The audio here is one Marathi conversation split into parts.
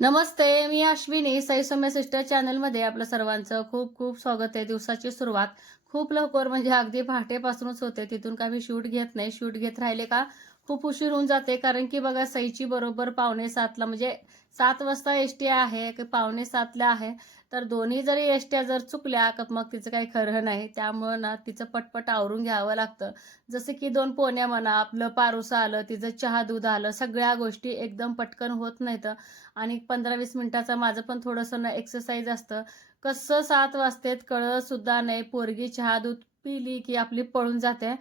नमस्ते मी अश्विनी. साई सौम्य सिस्टर चॅनलमध्ये आपलं सर्वांचं खूप खूप स्वागत आहे. दिवसाची सुरुवात खूप लवकर म्हणजे अगदी पहाटेपासूनच होते. तिथून का मी शूट घेत नाही. शूट घेत राहिले का? खूप उशीर होऊन जाते. कारण की बघा सईची बरोबर पावणे सातला म्हणजे सात वाजता एस टी आहे की पावणे सातला आहे. तर दोन्ही जरी एष्ट्या जर चुकल्या का मग तिचं काही खरं नाही त्यामुळं ना तिचं पटपट आवरून घ्यावं लागतं. जसं की दोन पोण्या म्हणा आपलं पारुसं आलं तिचं चहा दूध आलं सगळ्या गोष्टी एकदम पटकन होत नाहीत. आणि पंधरा वीस मिनिटाचं माझं पण थोडंसं ना एक्सरसाइज असतं. कसं सात वाजतेत कळत सुद्धा नाही पोरगी चहा दूध पिली की आपली पळून जाते.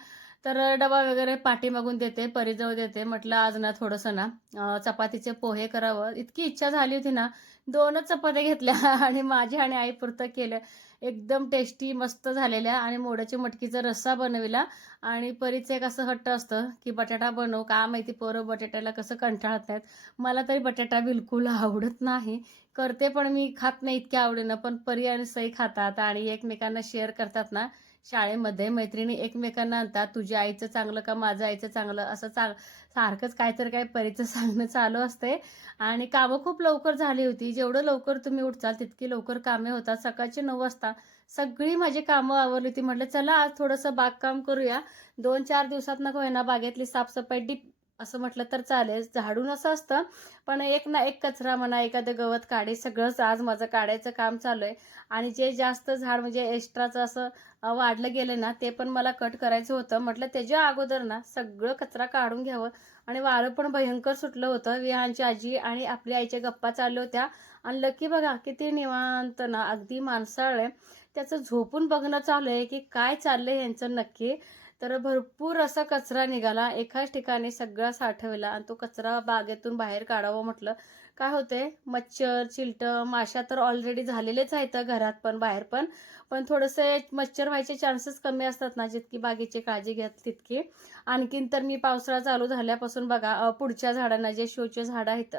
तर डबा वगैरे पाठीमागून देते परिजवळ देते. म्हटलं आज ना थोडंसं ना चपातीचे पोहे करावं. इतकी इच्छा झाली होती ना दोनच चपात्या घेतल्या आणि माझी आणि आई पुरतं केलं. एकदम टेस्टी मस्त झालेल्या आणि मोड्याची मटकीचा रस्सा बनविला. आणि परीचं एक असं हट्ट असतं की बटाटा बनव का माहिती पोरं बटाट्याला कसं कंटाळत नाहीत? मला तरी बटाटा बिलकुल आवडत नाही. करते पण मी खात नाही इतक्या आवडीनं पण परी आणि सई खातात आणि एकमेकांना शेअर करतात ना शाळेमध्ये मैत्रिणी एकमेकांना आणतात तुझ्या आईचं चांगलं का माझं आईचं चांगलं? असं चांग सारखंच काहीतरी काय परीचं सांगणं चालू असते. आणि कामं खूप लवकर झाली होती. जेवढं लवकर तुम्ही उठचाल तितकी लवकर कामे होतात. सकाळचे नऊ वाजता सगळी माझी कामं आवरली होती. म्हटलं चला आज थोडंसं बागकाम करूया. दोन चार दिवसात नको ना बागेतली साफसफाई डीप असं म्हटलं तर चालेल. झाडून असं असतं पण एक ना एक कचरा म्हणा एखादं गवत काढे सगळंच आज माझं काढायचं काम चालू आहे. आणि जे जास्त झाड म्हणजे एक्स्ट्राचं असं वाढलं गेलं ना ते पण मला कट करायचं होतं. म्हटलं त्याच्या अगोदर ना सगळं कचरा काढून घ्यावं. आणि वारं पण भयंकर सुटलं होतं. विहानची आजी आणि आपल्या आईच्या गप्पा चालल्या होत्या. आणि लकी बघा किती निवांत ना अगदी माणसाळ आहे. त्याचं झोपून बघणं चालू आहे की काय चाललंय यांचं नक्की. तर भरपूर असा कचरा निघाला. एकाच ठिकाणी सगळा साठवला आणि तो कचरा बागेतून बाहेर काढावं म्हटलं. काय होते मच्छर चिलटं माशा तर ऑलरेडी झालेलेच आहेत घरात पण बाहेर पण. पण थोडंसं मच्छर व्हायचे चान्सेस कमी असतात ना जितकी बागेची काळजी घ्याल तितकी. आणखीन तर मी पावसाळा चालू झाल्यापासून बघा पुढच्या झाडांना जे शोचे झाडं आहेत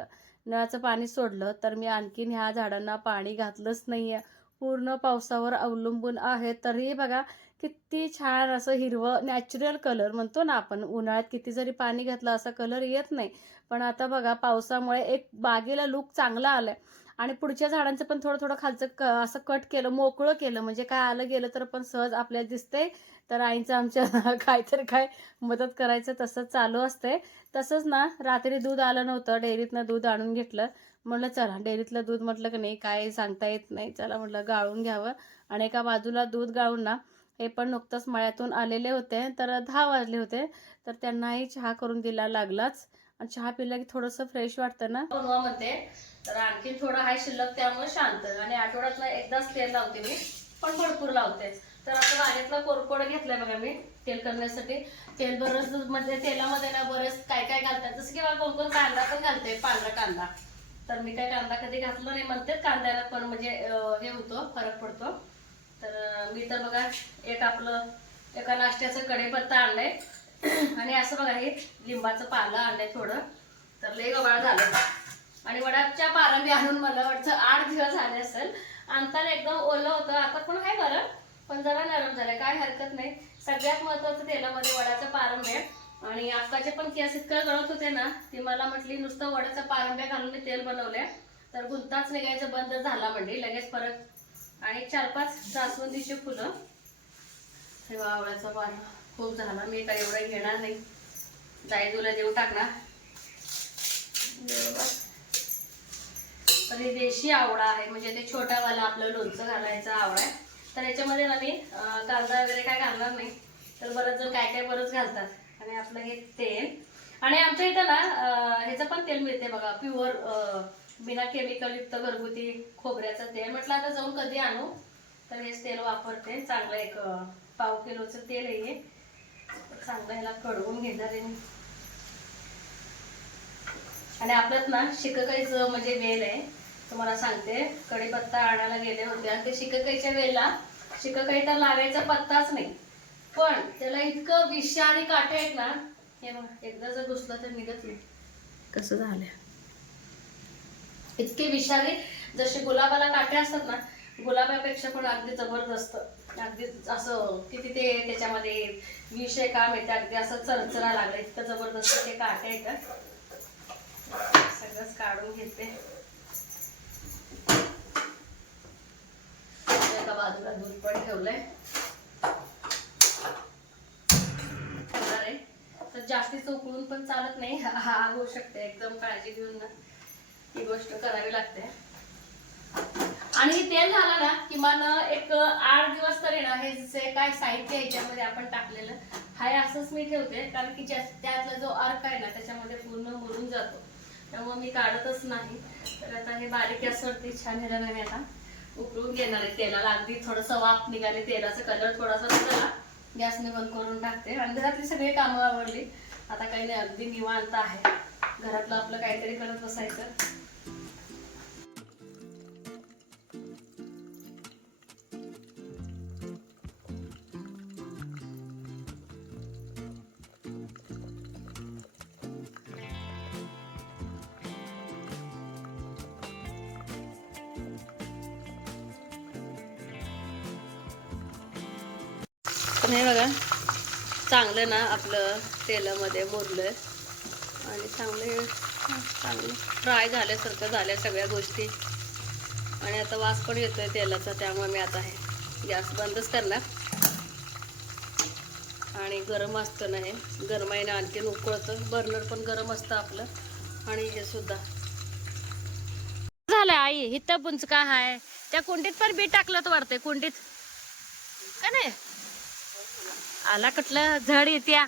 नळाचं पाणी सोडलं तर मी आणखीन ह्या झाडांना पाणी घातलंच नाही आहे पूर्ण पावसावर अवलंबून आहे. तरीही बघा किती छान असं हिरवं नॅचरल कलर म्हणतो ना आपण. उन्हाळ्यात किती जरी पाणी घातलं असा कलर येत नाही. पण आता बघा पावसामुळे एक बागेला लुक चांगला आलाय. आणि पुढच्या झाडांचं पण थोडं थोडं खालचं क असं कट केलं मोकळं केलं. म्हणजे काय आलं गेलं तर पण सहज आपल्याला दिसतंय. तर आईचं आमच्या काहीतरी काय मदत करायचं तसं चालू असतंय. तसंच ना रात्री दूध आलं नव्हतं. डेअरीतनं दूध आणून घेतलं. म्हटलं चला डेअरीतलं दूध म्हटलं की नाही काय सांगता येत नाही. चला म्हटलं गाळून घ्यावं. आणि एका बाजूला दूध गाळून ना हे पण नुकतंच मळ्यातून आलेले होते. तर दहा वाजले होते. तर त्यांनाही चहा करून दिला लागलाच. आणि चहा पिला की थोडंसं फ्रेश वाटतं ना? बनवा म्हणते तर आणखी थोडं हाय शिल्लक त्यामुळे शांत. आणि आठवड्यात एकदाच तेल लावते मी. पण भरपूर लावते. तर आता वाण्यातला कोरकोड घेतलाय बघा मी तेल करण्यासाठी. तेल बरंच म्हणजे तेलामध्ये ना बरेच काय काय घालतात. जसं की मला कोण कोण कांदा पण घालते पांढरा कांदा. तर मी काय कांदा कधी घातला नाही म्हणते. कांद्याला पण म्हणजे हे होतो फरक पडतो. तर मी तर बघा एक आपलं एका नाश्त्याचं कढीपत्ता आणलंय. आणि असं बघा हे लिंबाचं पालं आणलंय थोडं. तर लय गवाळ झालं. आणि वडाच्या पारा आणून मला वाटतं आठ दिवस झाले असेल. आणताना एकदम ओलं होतं. आता पण आहे बरं पण जरा नरम झालं काय हरकत नाही. सगळ्यात महत्वाचं तेलामध्ये वडाचं पारंब्या आणि अक्काचे पण केस इतकं गळत होते ना ती मला म्हटली नुसतं वडाचं पारंब्या घालून मी तेल बनवलंय. तर गुंताच निघायचं बंद झाला म्हणजे लगेच परत आणि चार पाच जास्वंदीची फुलं. हे आवळ्याचा पान खूप झाला. मी काही एवढं घेणार नाही. जाई तुला देऊ टाकणार. तर हे देशी आवळा आहे. म्हणजे ते छोटावाला आपलं लोणचं घालायचं आवळा आहे. तर याच्यामध्ये ना मी कांदा वगैरे काय घालणार नाही. तर बरंच जण काय काय बरंच घालतात. आणि आपलं हे तेल. आणि आमच्या इथं ना ह्याचं पण तेल मिळते बघा. प्युअर बिना केमिकलयुक्त घरगुती खोबऱ्याचं तेल. म्हटलं आता जाऊन कधी आणू? तर हेच तेल वापरते. चांगलं एक पाव किलोचं तेल आहे चांगलं ह्याला कडवून घेणार आहे मी. आणि आपल्यात ना शिककाईचं म्हणजे वेल आहे. तुम्हाला सांगते कढीपत्ता आणायला गेले होते. आणि ते शिककाईच्या वेळेला शिककाई तर लावायचा पत्ताच नाही. पण त्याला इतकं विषारी काटे आहेत ना. हे बघा एकदा जर घुसलं तर निघत नाही. कसं झालं इतके विषारी जसे गुलाबाला काटे असतात ना गुलाबापेक्षा पण अगदी जबरदस्त. अगदी असं किती ते त्याच्यामध्ये विषय काम येते अगदी असं चरचरा लागलं इतकं जबरदस्त ते काटे येतात सगळंच काढून घेते. एका बाजूला दूध पण ठेवलंय. तर जास्तीच उकळून पण चालत नाही. हा होऊ शकते. एकदम काळजी घेऊन ना. ही गोष्ट करावी लागते. आणि हे तेल झालं ना किमान एक आठ दिवस तरी ना हे जे काय साहित्य याच्यामध्ये आपण टाकलेलं हाय असंच मी ठेवते कारण की त्यातला जो अर्क आहे ना त्याच्यामध्ये पूर्ण मुरून जातो. त्यामुळे मी काढतच नाही. तर आता हे बारीक गॅसवरती छान ह्याला नाही आता उकळून घेणार आहे तेलाला. अगदी थोडंसं वाफ निघाले तेलाचा कलर थोडासा बदलला गॅस मी बंद करून टाकते. आणि घरातली सगळी कामं आवडली आता काही नाही अगदी निवांत आहे. घरातलं आपलं काहीतरी करत बसायचं. पण हे बघा चांगलं ना आपलं तेलामध्ये मुरलं. आणि चांगले चांगलं. फ्राय झाल्यासारखं झाल्या सगळ्या गोष्टी. आणि आता वास पण येतोय तेलाचा त्यामुळे मी आता हे गॅस बंदच करणार. आणि गरम असतं ना हे. गरमाईने आणखीन उकळतं. बर्नर पण गरम असतं आपलं. आणि हे सुद्धा. झालं आई हिथं पुंच का हाय. त्या कुंडीत पण बी टाकलं तर वाटतंय कुंडीत. का नाही? आला कुठलं? झड येत्या.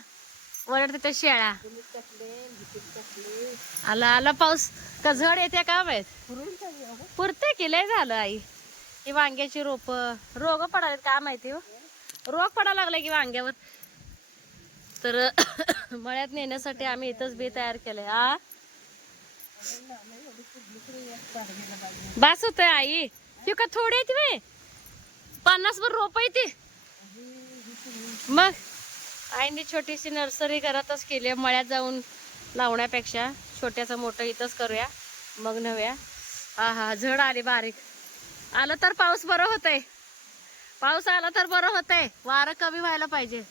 वरड तिथं शेळा. आला आला पाऊस. का झड येते का माहीत पुरते की लय झालं आई. ही वांग्याची रोप. रोग पडायला का माहिती हो? रोग पडा लागला की वांग्यावर. तर मळ्यात नेण्यासाठी आम्ही इथंच बी तयार केलंय आ? बास होतंय आई. ती का थोडी येते पन्नास भर रोप येते मग? आईने छोटीशी नर्सरी घरातच केली आहे. मळ्यात जाऊन लावण्यापेक्षा. छोट्याचं मोठं इथंच करूया मग नव्या हा हा झड आली बारीक. आलं तर पाऊस बरं होतंय. पाऊस आला तर बरं होतंय. वारं कमी व्हायला पाहिजे.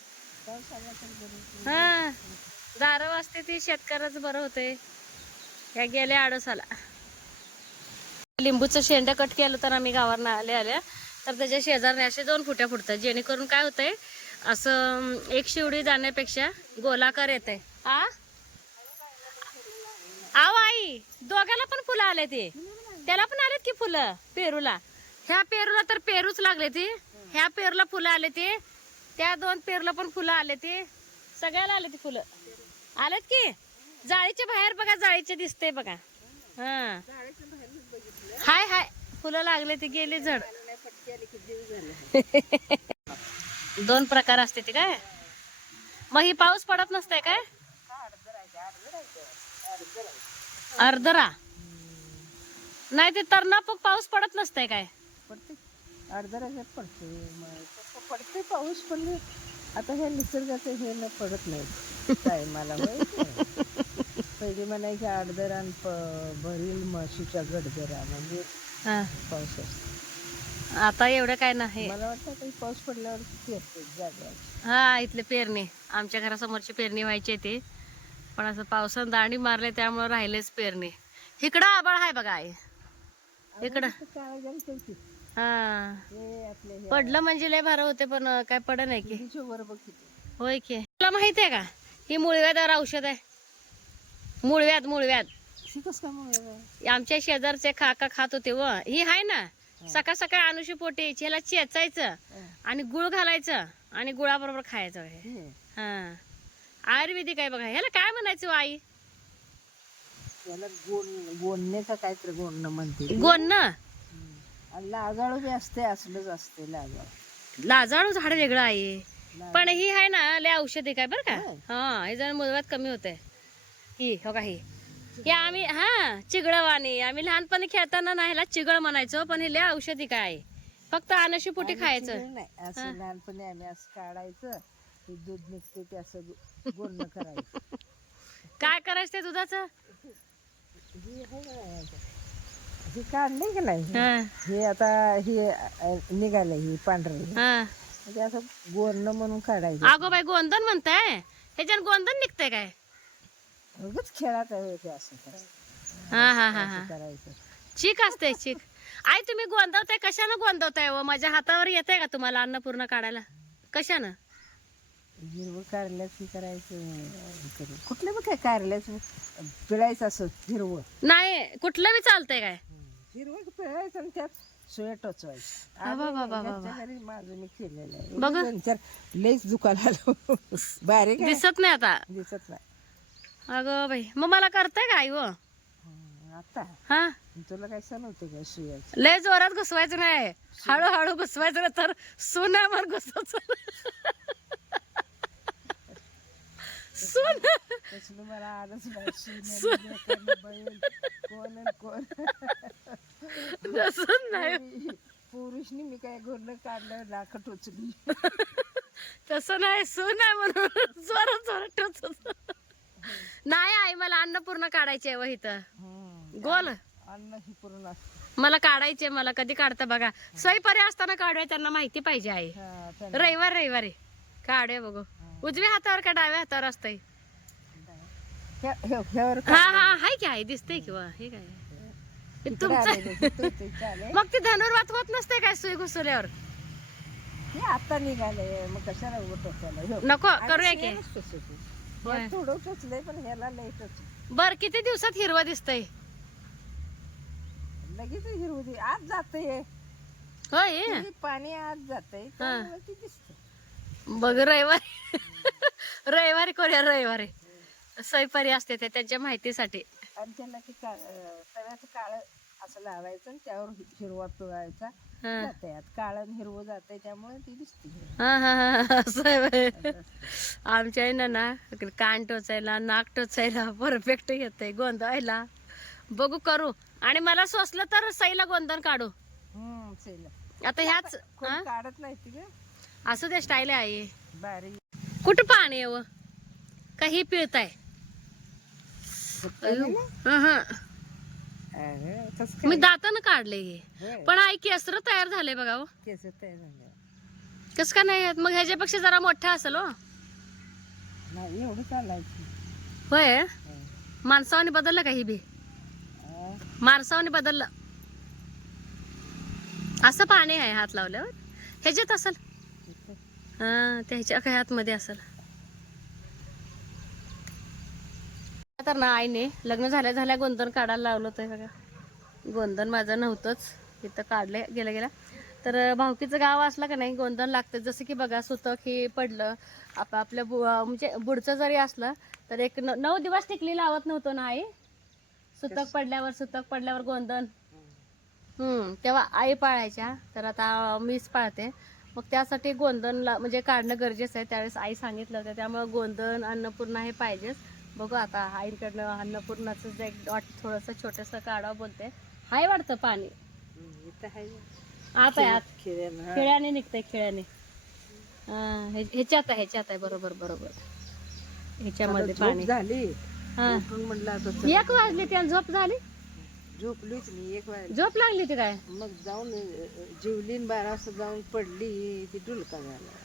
हा दारं वाजते ती शेतकऱ्याचं बरं होतंय. ह्या गेल्या आडसाला. लिंबूचं शेंड कट केलं तर आम्ही गावावर आले आल्या तर त्याच्या शेजारने असे दोन फुट्या फुटतात. जेणेकरून काय होतंय असं एक शिवडी जाण्यापेक्षा गोलाकार येत. आहे आ? आव आई दोघाला पण फुलं आले ते. त्याला पण आलेत की फुलं पेरूला? ह्या पेरूला तर पेरूच लागले ते. ह्या पेरूला फुलं आले ते. त्या दोन पेरूला पण फुलं आले ते. सगळ्याला आले ते फुलं. आलेत की? जाळीच्या बाहेर बघा जाळीचे दिसते बघा. हा. हाय हाय. फुलं लागले ते गेले झड. दोन प्रकार असते ते काय? मग ही पाऊस पडत नसते काय? अर्धरा. नाही ते तरणापूक पाऊस पडत नसते काय? पडते. अर्धा राज्यात पडते. पडते पाऊस पण आता हे निसर्गाचं हे न पडत नाही. टायमाला पहिली म्हणायची अर्धरा भरील म्हशीच्या गडगरा म्हणजे हा. पाऊस असतो. आता एवढं काय नाही. मला वाटतं काही पाऊस पडल्यावर पेरते जागा हा इथले पेरणी. आमच्या घरासमोरची पेरणी व्हायची आहे ते. पण असं पावसानं दांडी मारले त्यामुळे राहिलेच पेरणी. इकडं आबाळ आहे बघा आई. इकडं. हा. पडलं म्हणजे लय भार होते पण काय पड नाही की. होय की. तुला माहिती आहे का? ही मुळव्यादार औषध आहे. मुळव्यात मुळव्यात. आमच्या शेजारचे काका खात होते व. ही आहे ना? सकाळ सकाळ अनुशी पोटी ह्याला चेचायचं आणि गुळ घालायचं आणि गुळाबरोबर खायचं हे. हे. आयुर्वेदिक आहे बघा ह्याला काय म्हणायचं हो आई? गोण गोणणं म्हणते. आणि लाजाळू बी असते असलंच असते लाजाळू. लाजाळू झाड वेगळं आहे. पण ही आहे ना लय औषधिक काय बरं का. हा हे जण मुळव्यात कमी होते ही हो का ही? हे आम्ही हा चिगळवाणी. आम्ही लहानपणी खेळताना ना ह्याला चिगळ म्हणायचो पण हे लय औषधिक आहे फक्त अनशी पोटी खायचं. नाही. असं लहानपणी आम्ही असं काढायचं ते दूध निघते ते असं गो- करायचं. काय करायचं ते दुधाचं? हे हे काढले नाही हा. हे आता हे अ, निघालं हे पांढरं. हे. हा असं गोणणं म्हणून काढायचं. अगो बाई गोंधन म्हणताय? ह्याच्यात गोंधन निघतंय काय? उगाच खेळात ते असं करायचं हा हा हा हा. असं करायचं. चीक असते चीक. आई तुम्ही गोंदवताय कशानं गोंदवताय व माझ्या हातावर येते का तुम्हाला अन्नपूर्ण काढायला? कशानं? हिरवं कारल्याचं करायचं. हे करू. कुठलं बघ काय कारल्याचं पिळायचं असं हिरवं. नाही कुठलं बी चालतंय काय? हिरवं पिळायचं आणि त्यात सोया टोचवायचं. वा, वा. घरच्या घरी माझं मी केलेलं आहे. बघा. दोन चार लईच दुकान आलो बारीक आहे. दिसत नाही आता. दिसत नाही. अगं बाई मग मला करताय का आई व? हं, आता? हा? तुला काय सण होते का सुयाचं लय जोरात घुसवायचं नाही. हळूहळू घुसवायचं नाही तर सुनावर घुसवायचं सुन तसलं मला आलंच नाही कोण कोण? तसं नाही. पुरुषनी मी काय घरनं काढलं लाख टोचली. तसं नाही सून आहे म्हणून. जोरात जोरात आई मला अन्नपूर्ण काढायची आहे व इथं. गोल. अन्न ही पूर्ण मला काढायचे मला कधी काढता बघा. स्वयंपारी असताना काढूया त्यांना माहिती पाहिजे हा, त्याला रविवार रविवारी. काढूया बघू. उजव्या हातावर का डाव्या हातावर असतंय? हे- हे- हाय की आहे दिसतंय किंवा हे काय? तुमचं आहे. मग ती धनुर्वात होत नसते काय सुई घुसवल्यावर? आता निघाले मग कशाला. नको करूया की. थोडं टोचलंय पण ह्याला लय बर किती दिवसात हिरवा दिसतंय? लगेच हिरवू दे आज जाते होय? पाणी आज जाते त्यामुळे ती दिसते बघ रविवारी रविवारी करूया रविवारी. स्वयंपारी असते ते त्यांच्या माहितीसाठी. आणि त्याला की का अं, तव्याचं काळं असं लावायचं आणि त्यावर हिरवा पिळायचा हा. जाते काळं हिरवं जाते त्यामुळे ती दिसते. हा हा हा हा, असं आहे व्हय. आमच्या आईनं ना कान टोचायला नाक टोचायला परफेक्ट येतंय गोंधळायला. बघू करू. आणि मला सोसलं तर सईला गोंधन काढू. हम्म चला. आता ह्याच कोण हा? काढत नाही ती ग. असू दे स्टाईल आहे आई. बारीक कुठं पाणी येव काही पिळताय. ना? हा तसं मी काय? दातानं काढले हे. पण आई केसर तयार झाले बघा हो केस तयार झाले कस का नाही? मग ह्याच्यापेक्षा जरा मोठा असेल हो नाही एवढं चालायचं होय. माणसावानी बदललं का ही बी. माणसावानी बदललं असं पाणी आहे हात लावल्यावर ह्याच्यात असेल. हा त्याच्या काही आतमध्ये असेल तर ना आईने लग्न झाल्या झाल्या गोंधन काढायला लावलं होतं बघा. गोंधन माझं नव्हतंच. इथं काढले गेलं गेला तर भावकीचं गाव असलं का नाही गोंधन लागतं. जसं की बघा सुतक हे पडलं. आप आपल्या बु म्हणजे बुडचं जरी असलं तर एक न नऊ दिवस टिकली लावत नव्हतो ना आई. सुतक पडल्यावर सुतक पडल्यावर गोंधन हम्म तेव्हा आई पाळायच्या. तर आता मीच पाळते. मग त्यासाठी गोंधनला म्हणजे काढणं गरजेचं आहे. त्यावेळेस आई सांगितलं होतं. त्यामुळं गोंधन अन्नपूर्णा हे पाहिजेच. बघू आता आईकडनं अन्नपूर्णाचं जे एक डॉट थोडंसं छोटंसं काढावं बोलते. हाय वाटतं पाणी. आत आहे आत. खिळ्यानं, निघतंय खेळ्याने. ह्याच्यात आहे ह्याच्यात आहे बरोबर बरोबर. ह्याच्यामध्ये पाणी. झाली. हा. एक वाजली त्याला झोप झाली? झोपलीच मी एक वाज झोप लागली होती काय? मग जाऊन जिवलीन बारा वाजता जाऊन पडली ती डुलका झाला.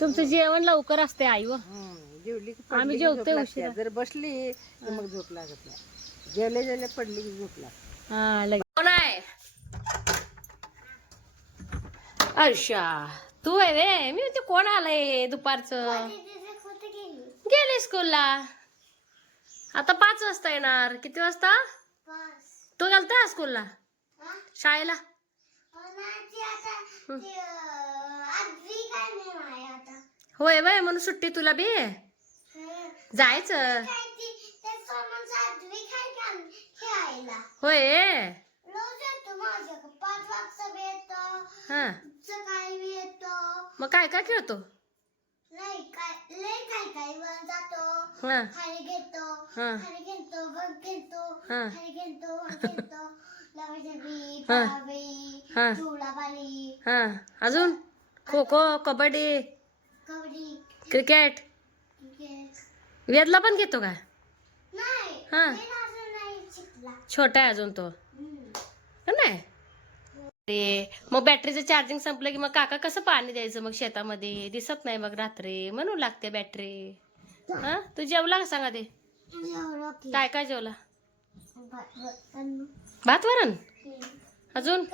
तुमचं जेवण लवकर असते आई व. हं, जेवली की आम्ही जेवतोय लागते. उशिरा. जर बसली मग झोप लागत नाही. जेवले जेवले पडली की झोप लागते. हा लगे. कोण आहे? अच्छा तू आहे वे. मी ते कोण आलंय दुपारचं? गेले स्कूलला आता पाच वाजता येणार. किती वाजता? तू गेलता स्कूलला शाळेला? होय वय म्हणून सुट्टी तुला बी? जायचं. होय. हा. मग काय काय खेळतो? नाही काय लय काय काय वर जातो. हा. हा. हा. हा. अजून? खो खो कबड्डी. क्रिकेट. वेदला पण घेतो का? हा. छोटा आहे अजून तो. नाही. ते मग बॅटरीचं चार्जिंग संपलं की मग काका कसं पाणी द्यायचं मग शेतामध्ये? दिसत नाही मग रात्री. म्हणून लागते बॅटरी हा? तू जेवला का सांगा ते? काय काय जेवला? भात वरण. अजून?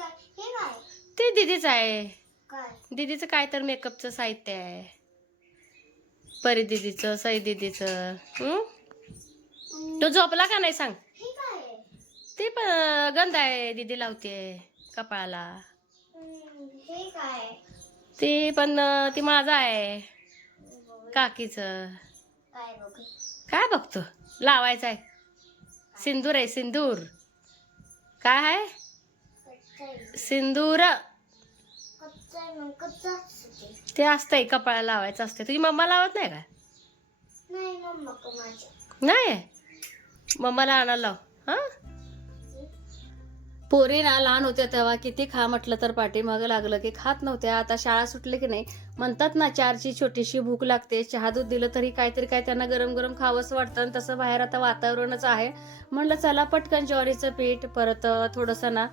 ते दिदीचं आहे. दीदीचं काय तर मेकअपचं साहित्य आहे. परी दिदीचं सई दिदीचं तो झोपला का नाही सांग? ते पण गंध आहे दीदी लावते कपाळाला. ते पण ती माझा आहे काकीचं. काय बघतो? लावायचं आहे. सिंदूर आहे सिंदूर. काय आहे आहे. सिंदूर कच्चा आहे मग कच्चा असतं ते. असतंय कपाळाला लावायचं असते तुझी मम्मा लावत नाही का नाही मम्मा नाही? मम्माला आणायला लाव. हा? पोरी ना लहान होत्या तेव्हा किती खा म्हटलं तर पाठीमागं लागलं की खात नव्हत्या. आता शाळा सुटली की नाही? म्हणतात ना चारची छोटीशी भूक लागते. चहा दूध दिलं तरी काहीतरी काय त्यांना गरम गरम खावंसं वाटतं आणि तसं बाहेर आता वातावरणच आहे. म्हणलं चला पटकन ज्वारीचं पीठ परत थोडंसं ना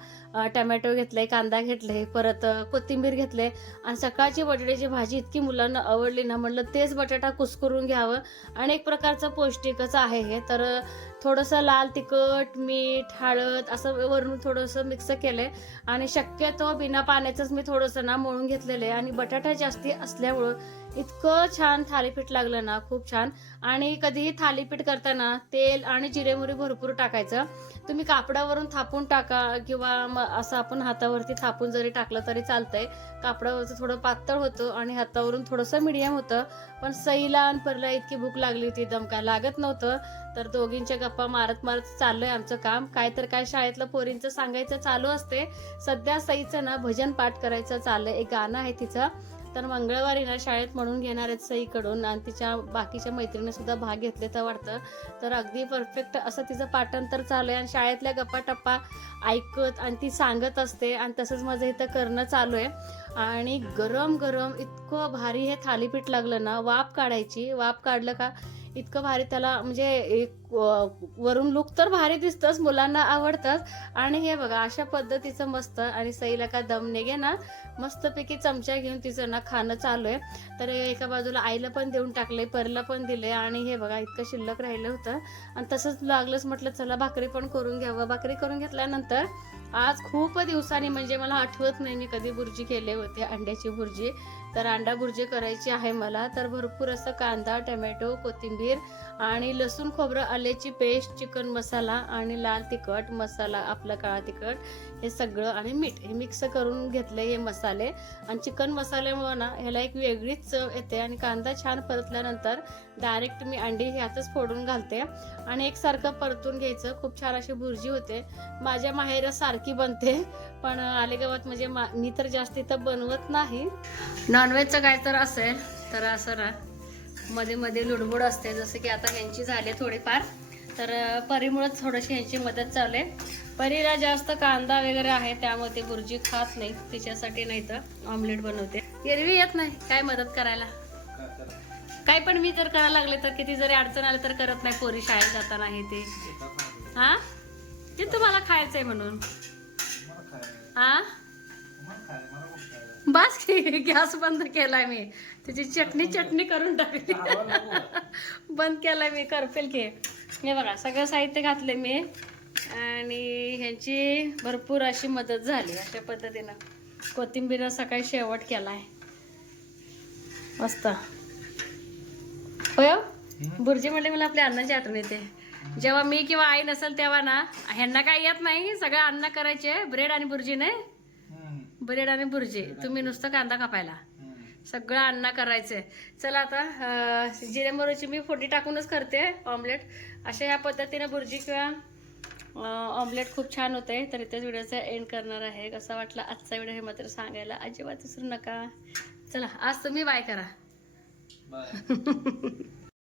टमॅटो घेतलंय कांदा घेतले परत कोथिंबीर घेतले आणि सकाळची बटाट्याची भाजी इतकी मुलांना आवडली ना म्हणलं तेच बटाटा कुस्करून घ्यावं आणि एक प्रकारचं पौष्टिकच आहे हे. तर थोडंसं लाल तिखट मीठ हळद असं वरून थोडंसं मिक्स केलंय. आणि शक्यतो बिना पाण्याचंच मी थोडंसं ना मळून घेतलेलं आहे. आणि बटाटा जास्ती असल्यामुळं इतकं छान थालीपीठ लागलं ना खूप छान. आणि कधीही थालीपीठ करताना तेल आणि जिरेमुरी भरपूर टाकायचं. तुम्ही कापडावरून थापून टाका किंवा असं आपण हातावरती थापून जरी टाकलं तरी चालतंय. कापडावरचं थोडं पातळ होतं आणि हातावरून थोडंसं मिडियम होतं. पण सईला आणि परला इतकी भूक लागली होती दमका लागत नव्हतं. तर दोघींच्या गप्पा मारत मारत चाललोय आमचं काम. काय तर काय शाळेतलं पोरींचं सांगायचं चालू असते. सध्या सईचं ना भजन पाठ करायचं चाललंय. एक गाणं आहे तिचं. तर मंगळवारी ना शाळेत म्हणून घेणार आहेत सईकडून आणि तिच्या बाकीच्या मैत्रिणी सुद्धा भाग घेतले तर वाटतं. तर अगदी परफेक्ट असं तिचं पाठांतर चालू आहे आणि शाळेतल्या गप्पा टप्पा ऐकत आणि ती सांगत असते आणि तसंच माझं इथं करणं चालू आहे. आणि गरम गरम इतकं भारी हे थालीपीठ लागलं ना वाफ काढायची. वाफ काढलं का? इतकं भारी त्याला म्हणजे एक वरून लुक तर भारी दिसतंच मुलांना आवडतंच. आणि हे बघा अशा पद्धतीचं मस्त आणि सईला का दम निघे ना मस्तपैकी चमचा घेऊन तिचं ना खाणं चालू आहे. तर एका बाजूला आईला पण देऊन टाकले परला पण दिले आणि हे बघा इतकं शिल्लक राहिलं होतं. आणि तसंच लागलंच म्हटलं चला भाकरी पण करून घ्यावं. भाकरी करून घेतल्यानंतर आज खूप दिवसांनी म्हणजे मला आठवत नाही मी कधी भुर्जी केले होते अंड्याची भुर्जी तर अंडा भुर्जी करायची आहे मला. तर भरपूर असं कांदा टमॅटो कोथिंबीर आणि लसूण खोबरं आल्याची पेस्ट चिकन मसाला आणि लाल तिखट मसाला आपला काळा तिखट हे सगळं आणि मीठ. हे मिक्स करून घेतले हे मसाले. आणि चिकन मसाल्यामुळं ना ह्याला एक वेगळीच चव येते आणि कांदा छान परतल्यानंतर डायरेक्ट मी अंडी ह्यातच फोडून घालते. आणि एकसारखं परतून घ्यायचं. खूप छान अशी भुर्जी होते. माझ्या माहेर सारखी बनते. पण आलेगावात म्हणजे मा- मी तर जास्त इथं बनवत नाही. नॉनव्हेजचं काय तर असेल तर असं ना मध्ये मध्ये लुडबुड असते जसं की आता ह्यांची झाली थोडीफार. तर अं, थोडीशी ह्यांची मदत चालू आहे. परीला जास्त कांदा वगैरे आहे त्यामुळे बुर्जी खात नाही तिच्यासाठी नाही तर ऑमलेट बनवते. एरवी येत नाही काय मदत करायला? काय पण मी जर करायला लागले तर किती जरी अडचण आली तर करत नाही पोरी शाळेत जाताना हे ते. हा? ते तुम्हाला खायचंय म्हणून. हा बस गॅस बंद केलाय मी. त्याची चटणी चटणी करून टाकली. बंद केलाय मी करपेल की. हे बघा सगळं साहित्य घातले मी. आणि ह्यांची भरपूर अशी मदत झाली अशा पद्धतीनं. कोथिंबीर सकाळी शेवट केलाय. मस्त. होय हो? बुर्जी म्हणले मला आपल्या अन्नाची आठवण येते. जेव्हा मी किंवा आई नसेल तेव्हा ना ह्यांना काही येत नाही सगळं अन्न करायचे ब्रेड आणि बुर्जी नाही ब्रेड आणि बुर्जी. तुम्ही नुसतं कांदा कापायला. सगळं अन्न करायचंय चला आता जिरे मोहरीची मी फोडणी टाकूनच करते ऑमलेट. अशा ह्या पद्धतीने बुर्जी किंवा ऑमलेट खूप छान होते तर इथेच व्हिडिओचा एंड करणार आहे. कसा वाटला आजचा व्हिडिओ हे मात्र सांगायला अजिबात विसरू नका. चला आज तुम्ही बाय करा. बाय.